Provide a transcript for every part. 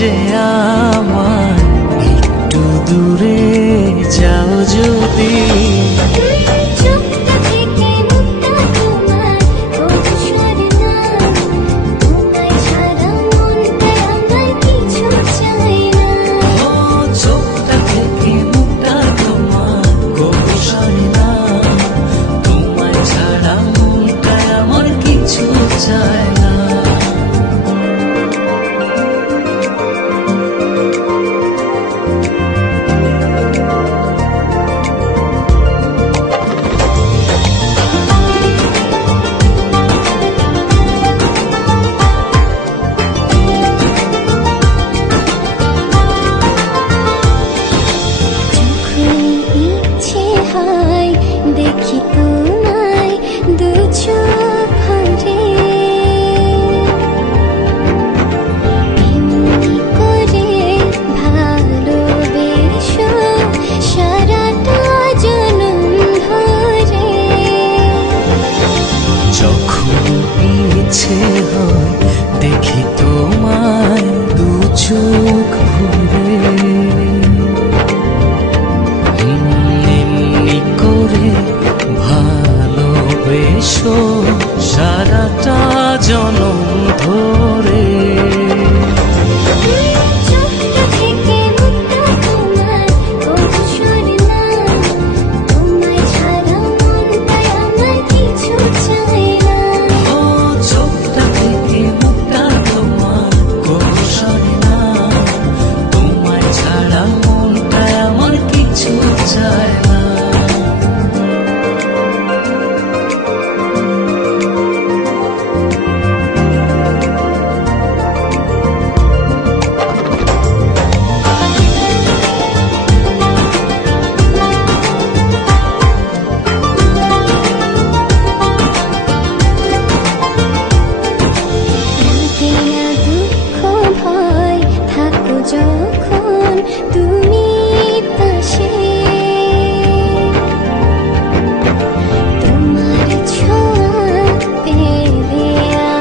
যে আমার একটু দূরে যাও যদি। দেখি তোমায় দু চোখ ভরে, এমনি করে ভালোবেসো সারাটা জনম ধরে। যখন ইচ্ছে হয় দেখি তোমায় দু চোখ ভরে, ভালোবেসো সারাটা জনম ধরে। যখন তুমি পাশে, তোমার ছোঁয়া পেলে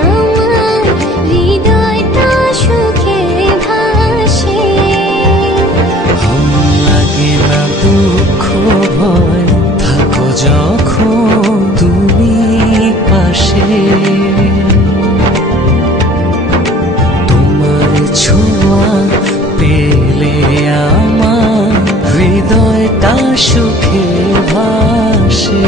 আমার হৃদয়টা সুখে ভাসে। লাগে না দুঃখ ভয় থাকো যখন তুমি পাশে, তোমার ছোঁয়া পেলে আমার হৃদয়টা সুখে ভাসে।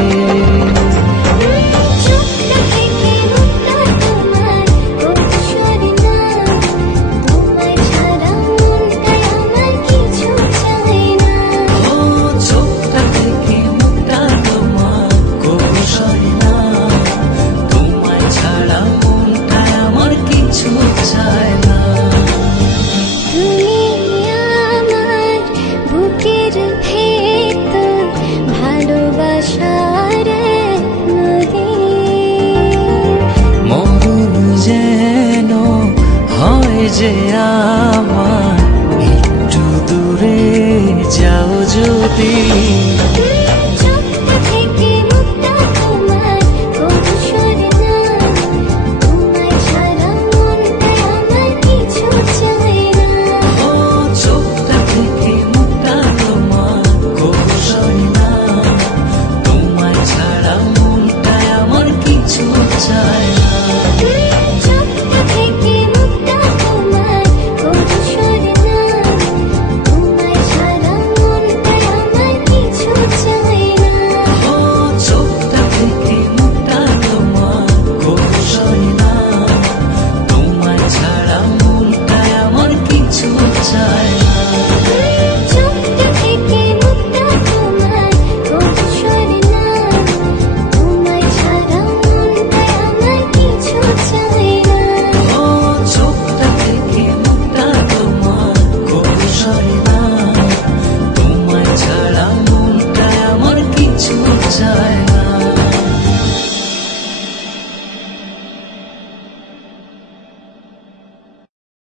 মরণ যেন হয় যে আমার একটু দূরে যাও যদি।